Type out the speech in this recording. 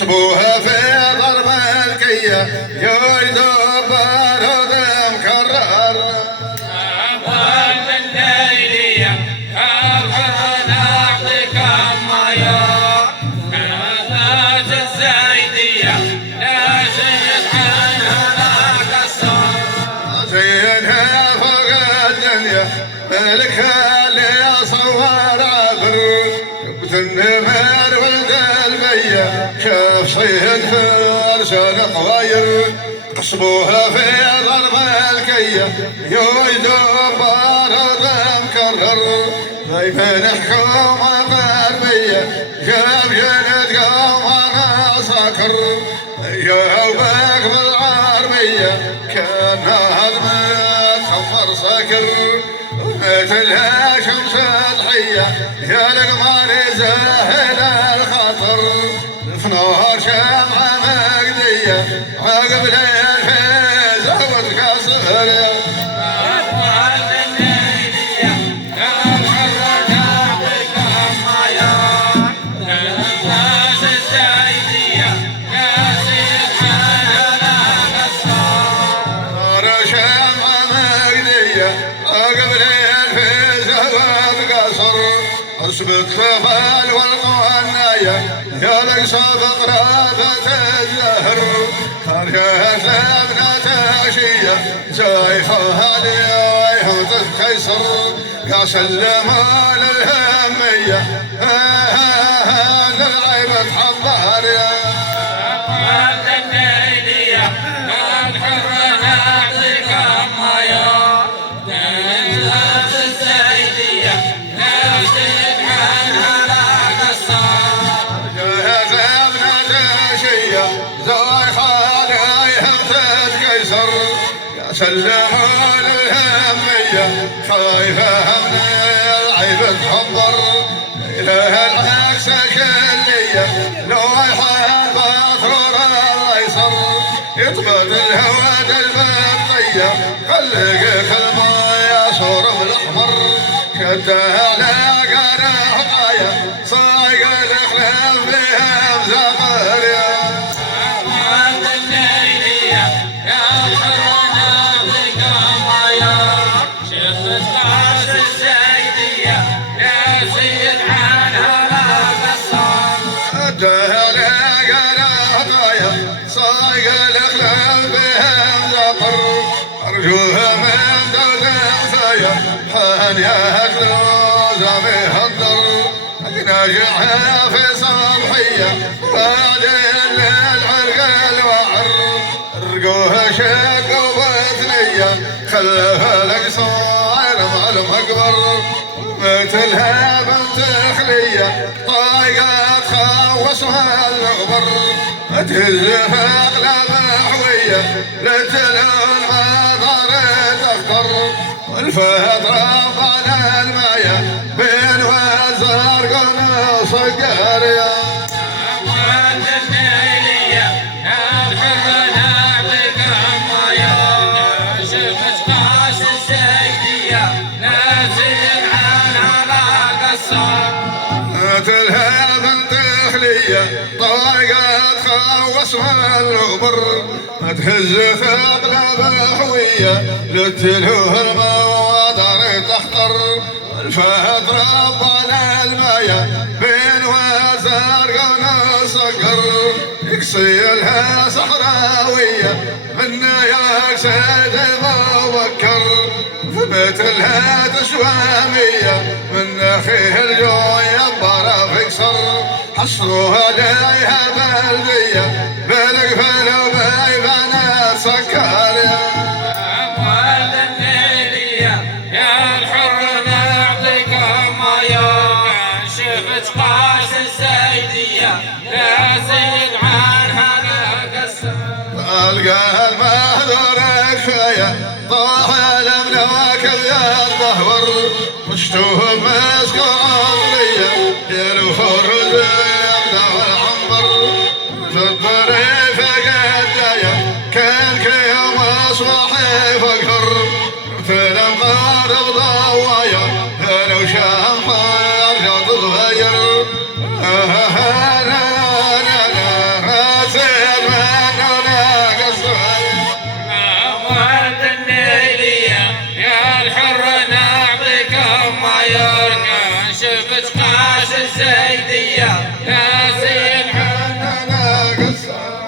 قصبوها في ضرب الكية يريد بارود مكرر ملك اللي صور عبر النمر ولد البية شاف صيد فرسان قواير قصبوها في ضرب الكية يويدوا بارد مكرر ضيفين حكومة غربية جاب جند قمر سكر جاوبك بالعربية كان هضم خمر سكر مثلها شمس ضحية يا القمر زاهد الخطر في نار شمعة مقدية عقب الفيز وتكسر اصبت خفال والقناية يا ليس بقرابة الزهر خرجت لابنة عشية زايفة عليهم تتكسر يا سلم للهمية للعيبة حضر يا سلموا للهمية خايفة من العيب تحضر إله العكس كلية لو يحب أطرور الأيسر يطبط الهواد المطية خليك الماء صورة الأحمر كده على قرح قاية صايق الخلاف بهم زقر يا أرجوها من دولة عصايا حان ياكلو زامي هالضر ناجعها في صبحية بعدين للعرق الوعر رقوها شق وبثنية خلها لك صاير مع المقبر مثلها بنت خلية طايقة تخوصها الغبر تهزها أقلام حوية لتلون مضار تخطر والفترة بعد الماية بين وزار قوم صقر يا مثلها بنت خلية طايقة تخوصها الغبر تهز ثقل بحوية لتلوه المواضر تحضر الفترة على الماية بين وزار قونا صقر يكسيلها صحراوية من يكسد موكر فمثلها تشوامية من أخيه الجوية برا فيكسر حصروها عليها بلدية بلق فلو بيبانا سكر يا أموال الليلية يا الحر نعطيك مايا شفت قاس الزيدية لا زيد عنها لا قصر ألقى المهدور كفاية طاح المنواكب يا الظهور مشتوه مسكو عضلية يا الفرد يبدأ العنبر في الطريف قدايا كان كيوم أصبحي فقر في المغارب ضوايا لو شام يرجع تتغير يصير مننا قصر ولد النيلية يا الحر نعطيك ما يركن شفت قاش الزيدية يا زين مننا قصر